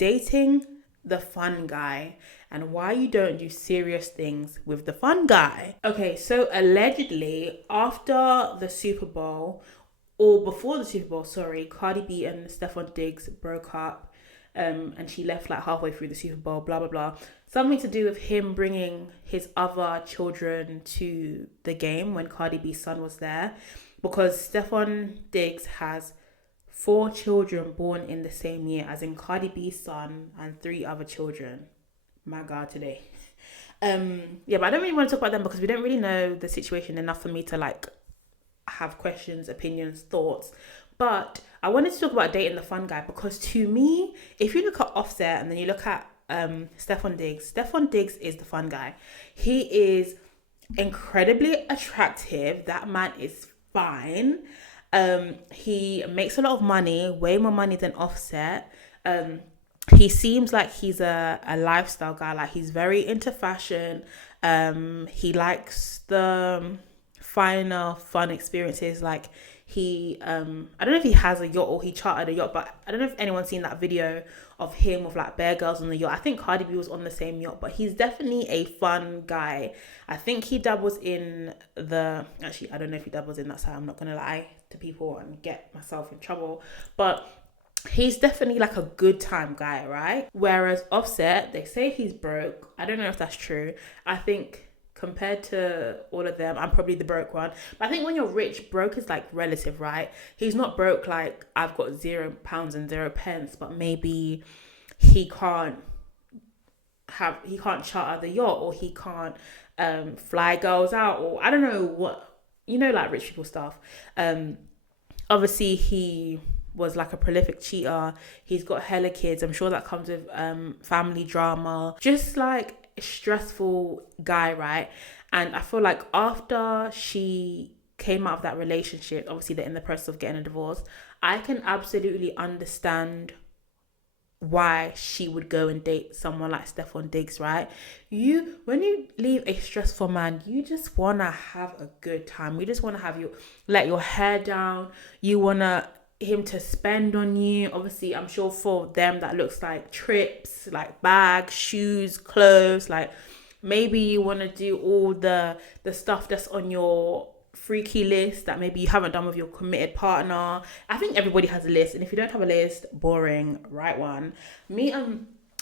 dating the fun guy and why you don't do serious things with the fun guy. Okay, so allegedly after the Super Bowl, or before the Super Bowl, sorry, Cardi B and Stefon Diggs broke up, and she left like halfway through the Super Bowl, blah, blah, blah. Something to do with him bringing his other children to the game when Cardi B's son was there, because Stefon Diggs has 4 children born in the same year, as in Cardi B's son and 3 other children. My God, today. Yeah, but I don't really want to talk about them because we don't really know the situation enough for me to like have questions, opinions, thoughts. But I wanted to talk about dating the fun guy because to me, if you look at Offset and then you look at Stefon Diggs is the fun guy. He is incredibly attractive. That man is fine. He makes a lot of money, way more money than Offset. He seems like he's a lifestyle guy. Like, he's very into fashion. He likes the finer, fun experiences. Like, he I don't know if he has a yacht or he chartered a yacht, but I don't know if anyone's seen that video of him with like bare girls on the yacht. I think Cardi B was on the same yacht, but he's definitely a fun guy. I think he dabbles in actually, I don't know if he dabbles in that side. I'm not gonna lie to people and get myself in trouble, but he's definitely like a good time guy, right? Whereas Offset, they say he's broke. I don't know if that's true. I think compared to all of them, I'm probably the broke one. But I think when you're rich, broke is like relative, right? He's not broke like I've got £0 and 0 pence, but maybe he can't charter the yacht, or he can't fly girls out, or I don't know what, like rich people stuff. Obviously he was like a prolific cheater. He's got hella kids. I'm sure that comes with family drama. Just like a stressful guy, right? And I feel like after she came out of that relationship, obviously they're in the process of getting a divorce, I can absolutely understand why she would go and date someone like Stefon Diggs, right? When you leave a stressful man, you just want to have a good time. You just want to have let your hair down. You want him to spend on you. Obviously, I'm sure for them that looks like trips, like bags, shoes, clothes. Like, maybe you want to do all the stuff that's on your freaky list that maybe you haven't done with your committed partner. I think everybody has a list, and if you don't have a list, boring. Write one. I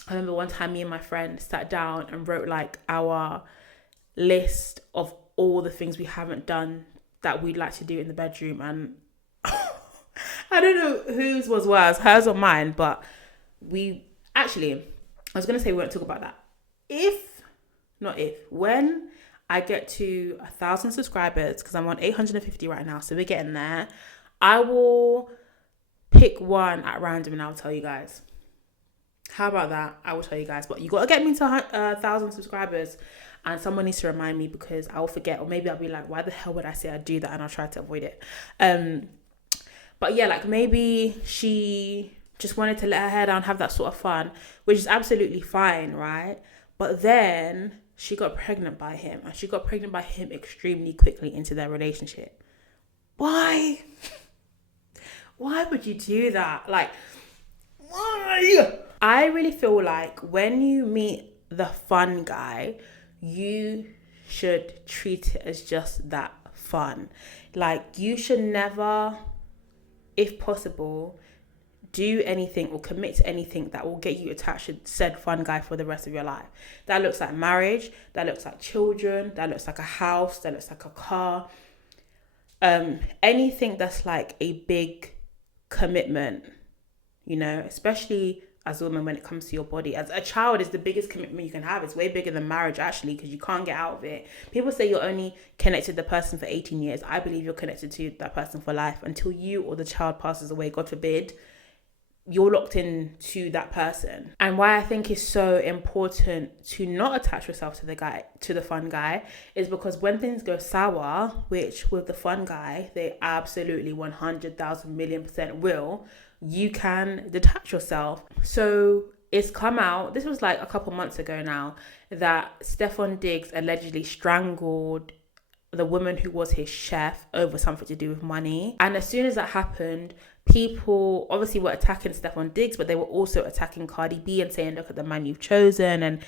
remember one time me and my friend sat down and wrote like our list of all the things we haven't done that we'd like to do in the bedroom, and I don't know whose was worse, hers or mine, but I was going to say we won't talk about that. When I get to 1,000 subscribers, because I'm on 850 right now, so we're getting there, I will pick one at random and I'll tell you guys. How about that? I will tell you guys, but you got to get me to 1,000 subscribers, and someone needs to remind me because I'll forget, or maybe I'll be like, why the hell would I say I'd do that, and I'll try to avoid it. But yeah, like maybe she just wanted to let her hair down, have that sort of fun, which is absolutely fine, right? But then she got pregnant by him, and she got pregnant by him extremely quickly into their relationship. Why? Why would you do that? Like, why? I really feel like when you meet the fun guy, you should treat it as just that, fun. Like, you should never, if possible, do anything or commit to anything that will get you attached to said fun guy for the rest of your life. That looks like marriage, that looks like children, that looks like a house, that looks like a car. Anything that's like a big commitment, especially as a woman when it comes to your body. As a child is the biggest commitment you can have. It's way bigger than marriage, actually, because you can't get out of it. People say you're only connected to the person for 18 years. I believe you're connected to that person for life until you or the child passes away, God forbid. You're locked in to that person. And why I think it's so important to not attach yourself to the fun guy is because when things go sour, which with the fun guy, they absolutely 100,000 million% will, you can detach yourself. So it's come out, this was like a couple months ago now, that Stefon Diggs allegedly strangled the woman who was his chef over something to do with money. And as soon as that happened, people obviously were attacking Stefon Diggs, but they were also attacking Cardi B and saying, look at the man you've chosen, and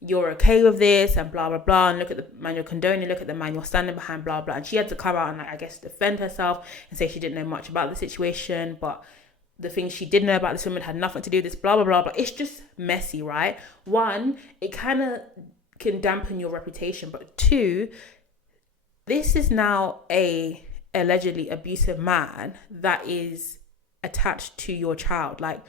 you're okay with this, and blah blah blah, and look at the man you're condoning, look at the man you're standing behind, blah blah. And she had to come out and, like, I guess, defend herself and say she didn't know much about the situation, but the things she did know about this woman had nothing to do with this, blah blah blah. But it's just messy, right? One, it kind of can dampen your reputation, but two, this is now a allegedly abusive man that is attached to your child. Like,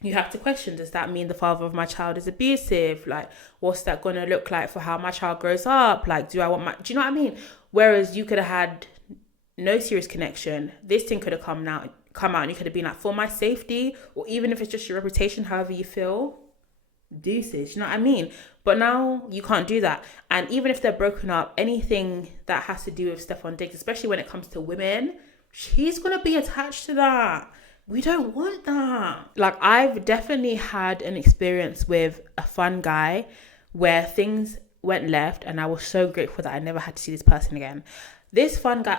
you have to question, does that mean the father of my child is abusive? Like, what's that going to look like for how my child grows up? Like, do you know what I mean? Whereas you could have had no serious connection. This thing could have come out and you could have been like, for my safety, or even if it's just your reputation, however you feel, deuces, you know what I mean? But now you can't do that. And even if they're broken up, anything that has to do with Stefon Diggs, especially when it comes to women, she's going to be attached to that. We don't want that. Like, I've definitely had an experience with a fun guy where things went left, and I was so grateful that I never had to see this person again. This fun guy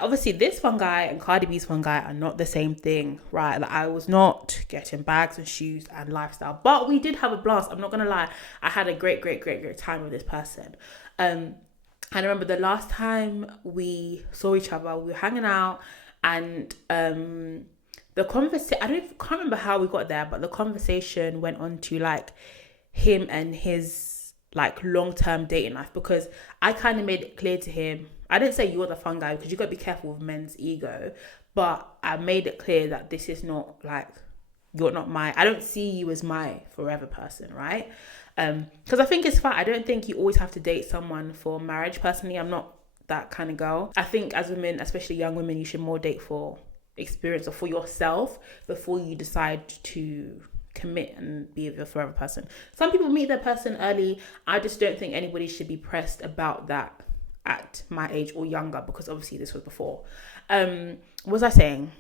and Cardi B's fun guy are not the same thing, right? Like, I was not getting bags and shoes and lifestyle, but we did have a blast. I'm not gonna lie, I had a great time with this person. I remember the last time we saw each other, we were hanging out, and the conversation, can't remember how we got there, but the conversation went on to, like, him and his, like, long-term dating life, because I kind of made it clear to him, I didn't say you're the fun guy, because you got to be careful with men's ego, but I made it clear that this is not, like, I don't see you as my forever person, right? Because I think it's fine. I don't think you always have to date someone for marriage. Personally, I'm not that kind of girl. I think as women, especially young women, you should more date for experience or for yourself before you decide to commit and be with your forever person. Some people meet their person early. I just don't think anybody should be pressed about that at my age or younger, because obviously this was before. What was I saying?